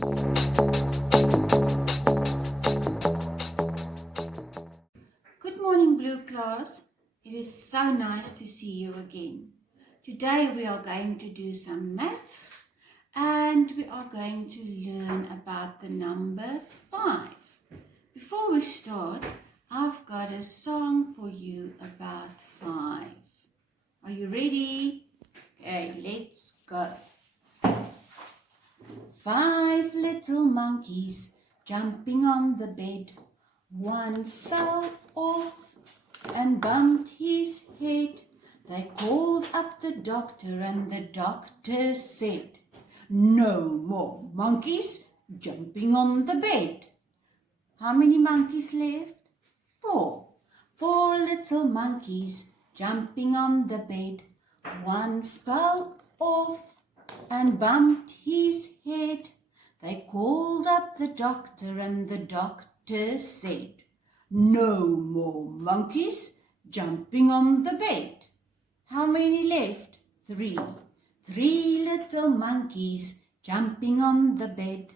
Good morning, Blue class. It is so nice to see you again. Today we are going to do some maths and we are going to learn about the number 5. Before we start, I've got a song for you about 5. Are you ready? Okay, let's go. 5 little monkeys jumping on the bed. One fell off and bumped his head. They called up the doctor and the doctor said, "No more monkeys jumping on the bed." How many monkeys left? 4. 4 little monkeys jumping on the bed. One fell off and bumped his head. They called up the doctor and the doctor said, "No more monkeys jumping on the bed." How many left? 3. 3 little monkeys jumping on the bed.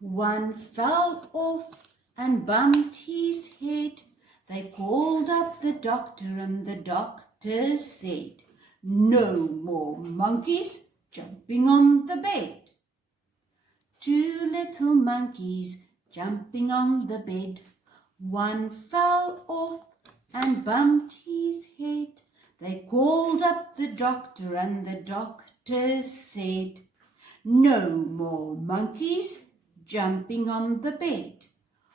One fell off and bumped his head. They called up the doctor and the doctor said, "No more monkeys jumping on the bed." 2 little monkeys jumping on the bed. One fell off and bumped his head. They called up the doctor and the doctor said, "No more monkeys jumping on the bed."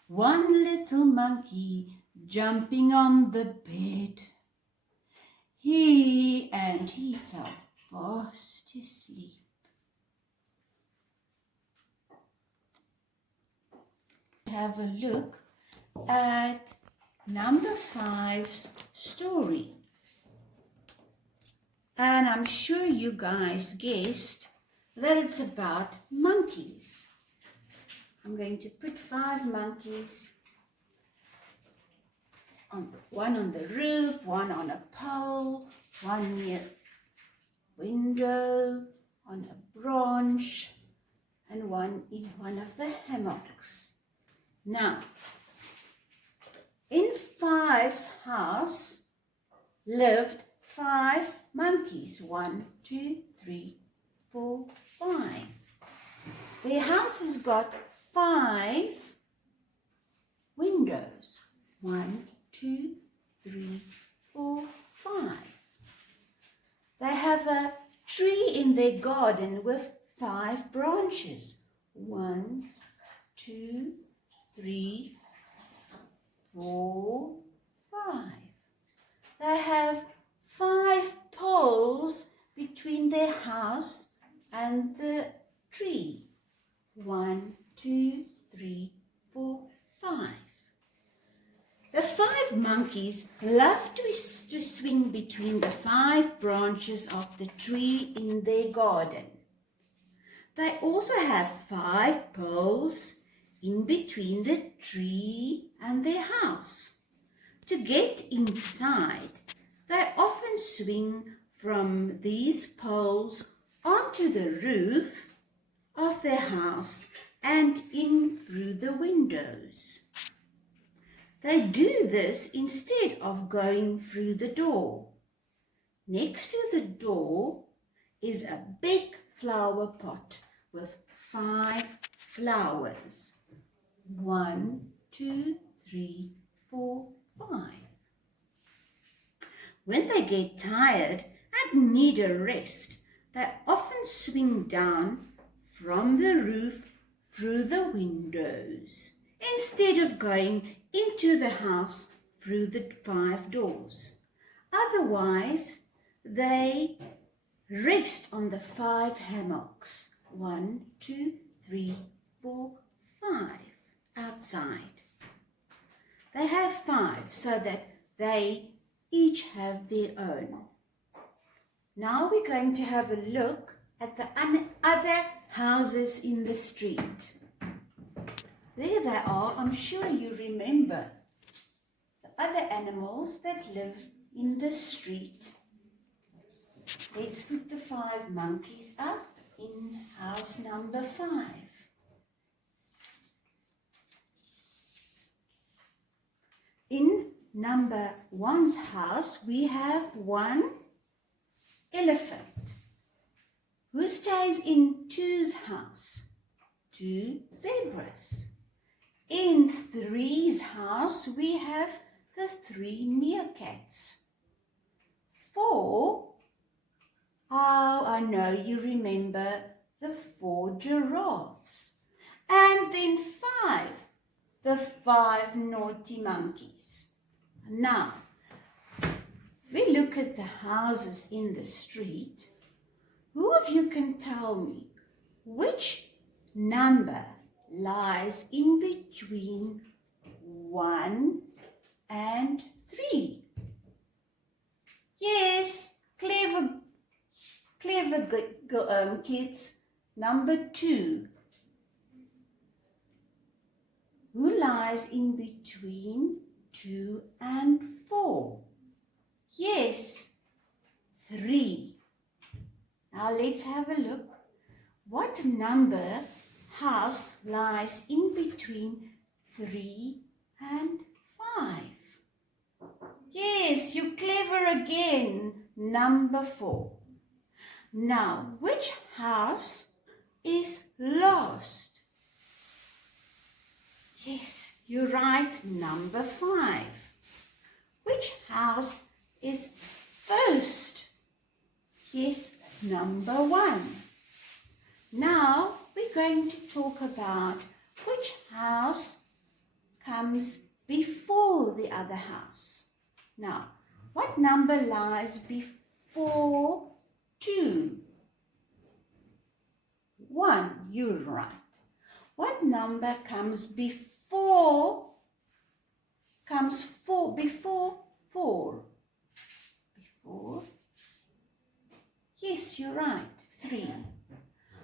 1 little monkey jumping on the bed. He fell fast asleep. Have a look at number 5's story. And I'm sure you guys guessed that it's about monkeys. I'm going to put 5 monkeys, one on the roof, one on a pole, one near window, on a branch, and one in one of the hammocks. Now, in 5's house lived 5 monkeys. 1, 2, 3, 4, 5. Their house has got 5 windows. 1, 2, 3, 4, 5. They have a tree in their garden with 5 branches. 1, 2, 3, 4, 5. They have 5 poles between their house and the tree. 1, 2, 3, 4, 5. The 5 monkeys love to swing between the 5 branches of the tree in their garden. They also have 5 poles in between the tree and their house. To get inside, they often swing from these poles onto the roof of their house and in through the windows. They do this instead of going through the door. Next to the door is a big flower pot with 5 flowers. 1, 2, 3, 4, 5. When they get tired and need a rest, they often swing down from the roof through the windows instead of going into the house through the 5 doors. Otherwise, they rest on the 5 hammocks. 1, 2, 3, 4, 5 outside. They have 5 so that they each have their own. Now we're going to have a look at the other houses in the street. There they are. I'm sure you remember the other animals that live in the street. Let's put the 5 monkeys up in house number 5. number 1's house, we have 1 elephant. Who stays in 2's house? 2 zebras. In 3's house, we have the 3 meerkats. 4, oh, I know you remember the 4 giraffes. And then 5, the 5 naughty monkeys. Now, if we look at the houses in the street, who of you can tell me which number lies in between 1 and 3? Yes, clever kids. Number 2. Who lies in between 2 and 4? Yes, 3. Now let's have a look. What number house lies in between 3 and 5? Yes, you're clever again. Number 4. Now, which house is last? Yes, you're right. Number 5. Which house is first? Yes, number 1. Now, we're going to talk about which house comes before the other house. Now, what number lies before 2? 1, you're right. What number comes before 4? Before? Yes, you're right. 3.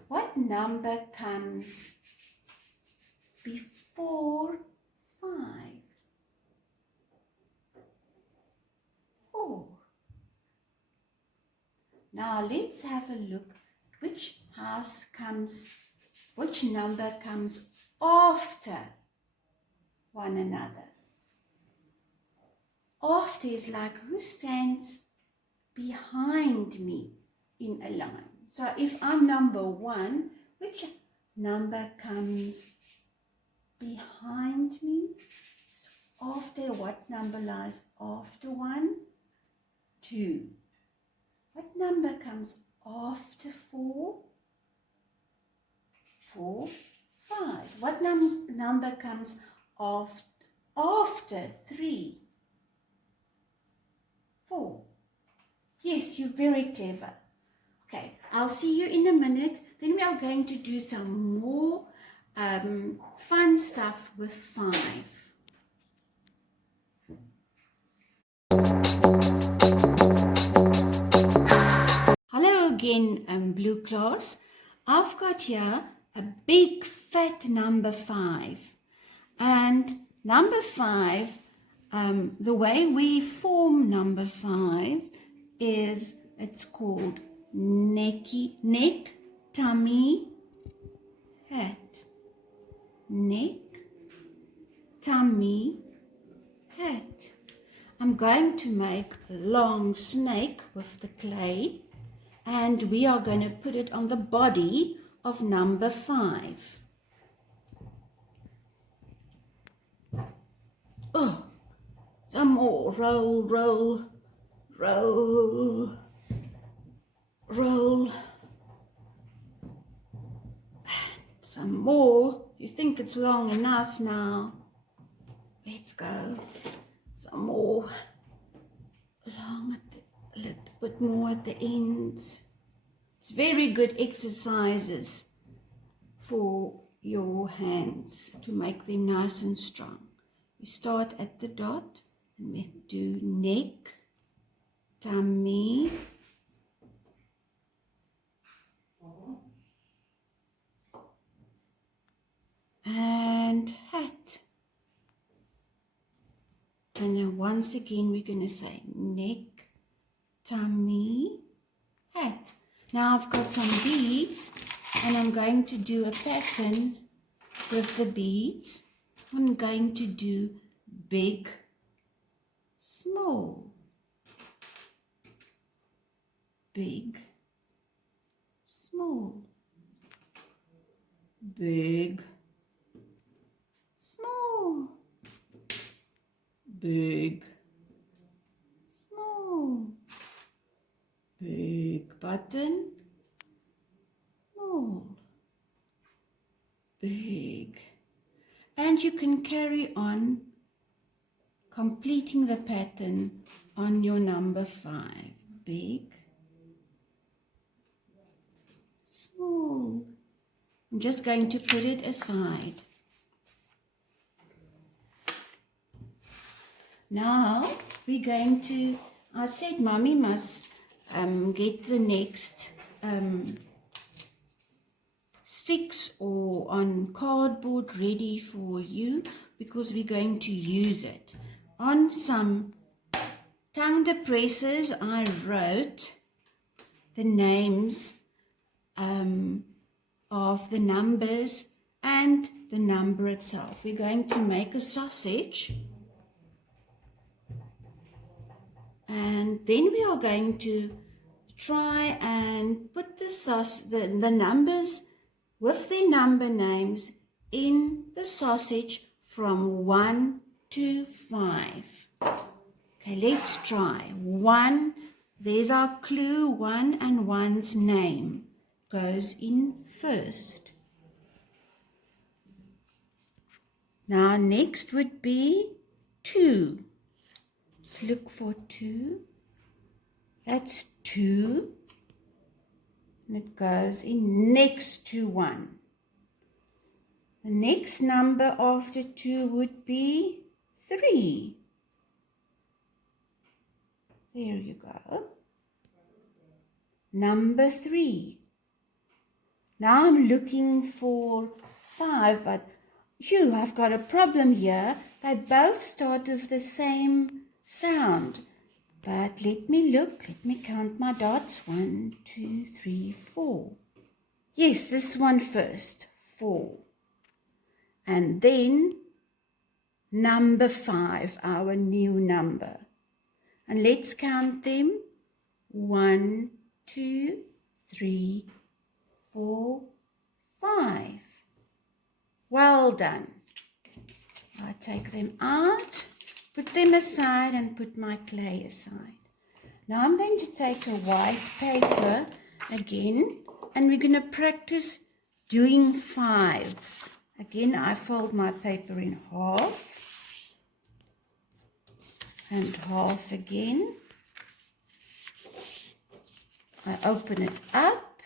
What number comes before 5? 4. Now let's have a look which number comes after one another. After is like who stands behind me in a line. So if I'm number 1, which number comes behind me? So after, what number lies after 1? 2. What number comes after 4? 4, 5. What number comes after 3? 4. Yes, you're very clever. Okay, I'll see you in a minute. Then we are going to do some more fun stuff with 5. Hello again, Blue class. I've got here a big fat number 5. And number 5, the way we form number 5 is it's called neck, tummy, hat. Neck, tummy, hat. I'm going to make a long snake with the clay, and we are going to put it on the body of number 5. Oh, some more. Roll, roll, roll, roll. Some more. You think it's long enough now? Let's go. Some more. Long a little bit more at the ends. It's very good exercises for your hands to make them nice and strong. We start at the dot and we do neck, tummy, and hat. And then once again we're going to say neck, tummy, hat. Now I've got some beads and I'm going to do a pattern with the beads. I'm going to do big small, big, small, big, small, big, small, big button, small, big. And you can carry on completing the pattern on your number 5. Big, small. I'm just going to put it aside. Now we're going to, I said Mommy must get the next sticks or on cardboard ready for you, because we're going to use it. On some tongue depressors I wrote the names of the numbers and the number itself. We're going to make a sausage, and then we are going to try and put the numbers with their number names in the sausage from 1 to 5. Okay, let's try. 1, there's our clue, 1 and 1's name goes in first. Now next would be 2. Let's look for 2. That's 2. And it goes in next to 1. The next number after 2 would be 3. There you go. Number 3. Now I'm looking for 5, but I've got a problem here. They both start with the same sound. But let me look, let me count my dots. 1, 2, 3, 4. Yes, this one first, 4. And then number 5, our new number. And let's count them. 1, 2, 3, 4, 5. Well done. I take them out, put them aside, and put my clay aside. Now I'm going to take a white paper again, and we're going to practice doing 5s. Again, I fold my paper in half and half again. I open it up,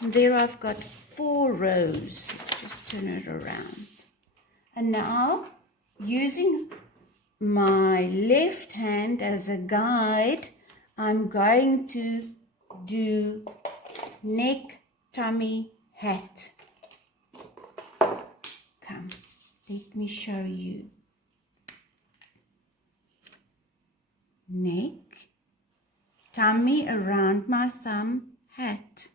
and there I've got 4 rows. Let's just turn it around. And now, using my left hand as a guide, I'm going to do neck, tummy, hat. Come, let me show you. Neck, tummy around my thumb, hat.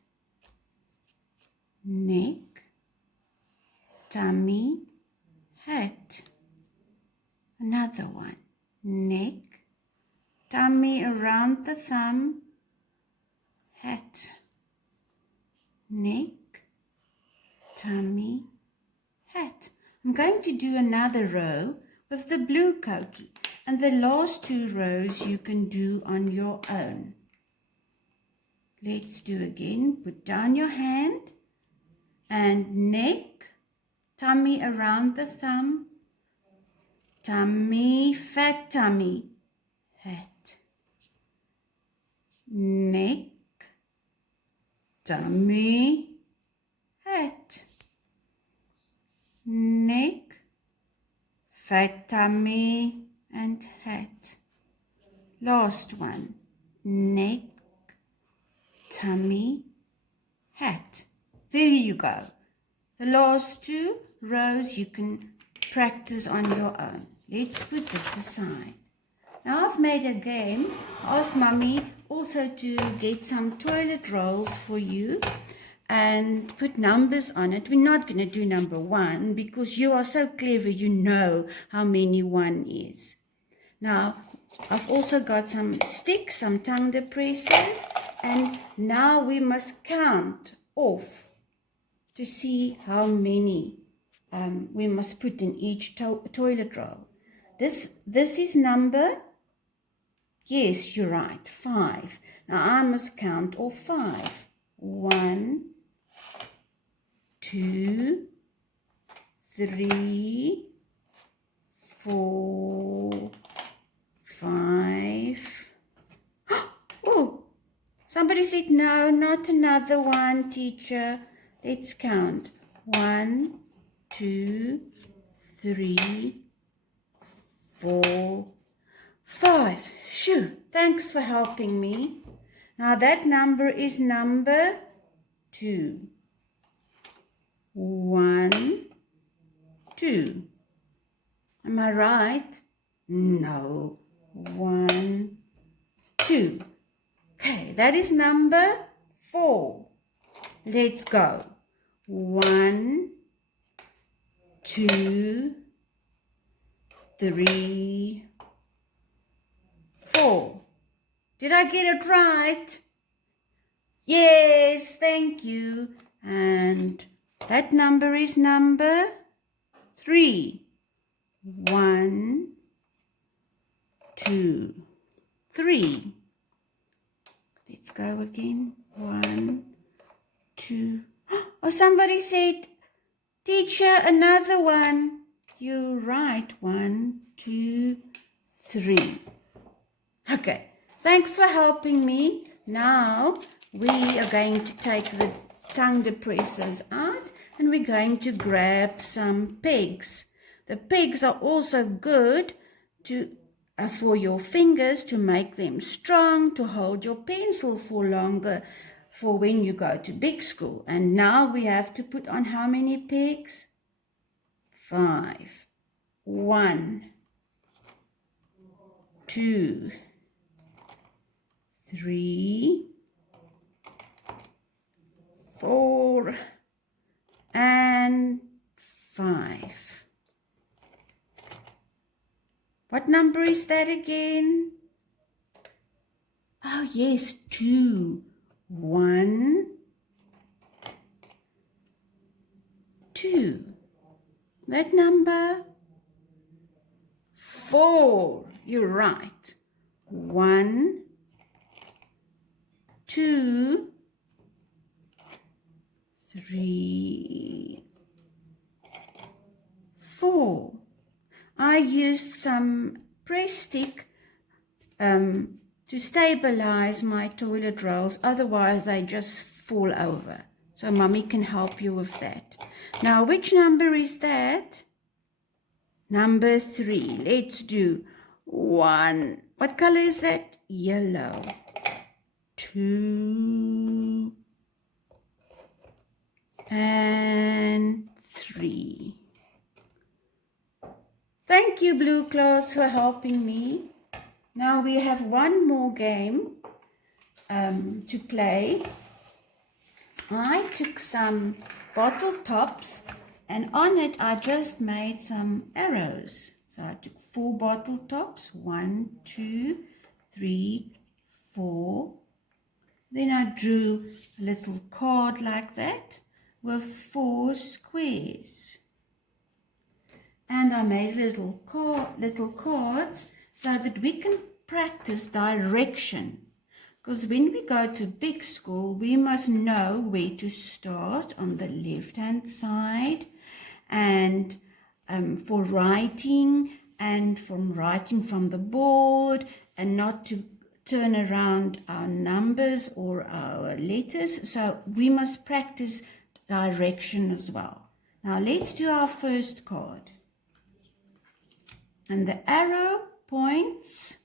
Neck, tummy, hat. Another one. Neck, tummy around the thumb, hat. Neck, tummy, hat. I'm going to do another row with the blue koki, and the last 2 rows you can do on your own. Let's do again. Put down your hand and neck, tummy around the thumb, tummy, fat tummy, hat. Neck, tummy, hat. Neck, fat tummy, and hat. Last one. Neck, tummy, hat. There you go. The last 2 rows you can practice on your own. Let's put this aside. Now I've made a game. I asked Mummy also to get some toilet rolls for you and put numbers on it. We're not going to do number 1 because you are so clever, you know how many 1 is. Now, I've also got some sticks, some tongue depressors, and now we must count off to see how many we must put in each toilet roll. This is number, yes, you're right, 5. Now I must count off 5. 1, 2, 3, 4, 5. Oh, somebody said no, not another one, teacher. Let's count. 1, 2, 3, 4, 5. Shoo, thanks for helping me. Now that number is number 2. 1, 2. Am I right? No. 1, 2. Okay, that is number 4. Let's go. 1, 2, 3, 4. Did I get it right? Yes, thank you. And that number is number 3. 1, 2, 3. Let's go again. 1, 2. Oh, somebody said, teacher, another one. You're right. 1, 2, 3. Okay, thanks for helping me. Now we are going to take the tongue depressors out and we're going to grab some pegs. The pegs are also good for your fingers, to make them strong, to hold your pencil for longer, for when you go to big school. And now we have to put on how many pegs? 5. 1, 2, 3, 4, and 5. What number is that again? Oh, yes, 2. 1, 2. That number? 4. You're right. 1, 2, 3, 4. I used some press stick to stabilize my toilet rolls, otherwise they just fall over. So Mummy can help you with that. Now, which number is that? Number 3. Let's do 1. What color is that? Yellow. 2 and 3. Thank you, Blue Class, for helping me. Now we have one more game to play. I took some bottle tops and on it I just made some arrows. So I took 4 bottle tops, 1, 2, 3, 4. Then I drew a little card like that with 4 squares. And I made little cards so that we can practice direction. Because when we go to big school, we must know where to start on the left-hand side, and for writing, and from writing from the board, and not to turn around our numbers or our letters. So we must practice direction as well. Now let's do our first card. And the arrow points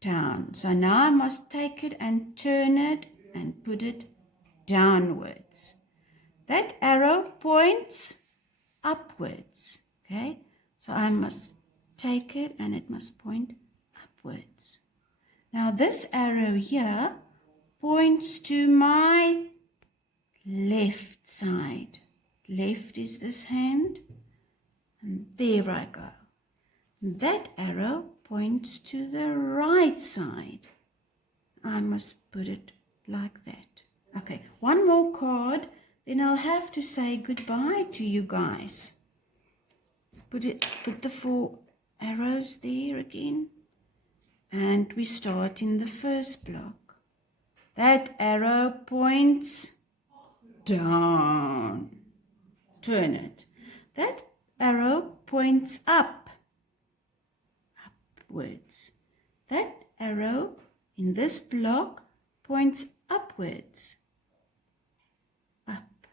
down. So now I must take it and turn it and put it downwards. That arrow points upwards. Okay, so I must take it and it must point upwards. Now this arrow here points to my left side. Left is this hand, and there I go. That arrow points to the right side. I must put it like that. Okay, one more card, then I'll have to say goodbye to you guys. Put the 4 arrows there again. And we start in the first block. That arrow points down. Turn it. That arrow points up. Upwards. That arrow in this block points upwards. Up.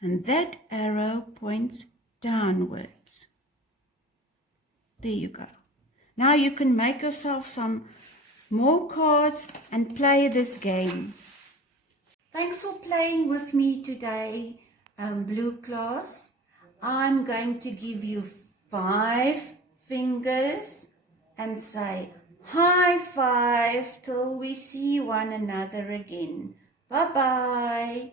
And that arrow points downwards. There you go. Now you can make yourself some more cards and play this game. Thanks for playing with me today, Blue class. I'm going to give you 5 fingers and say high five till we see one another again. Bye-bye.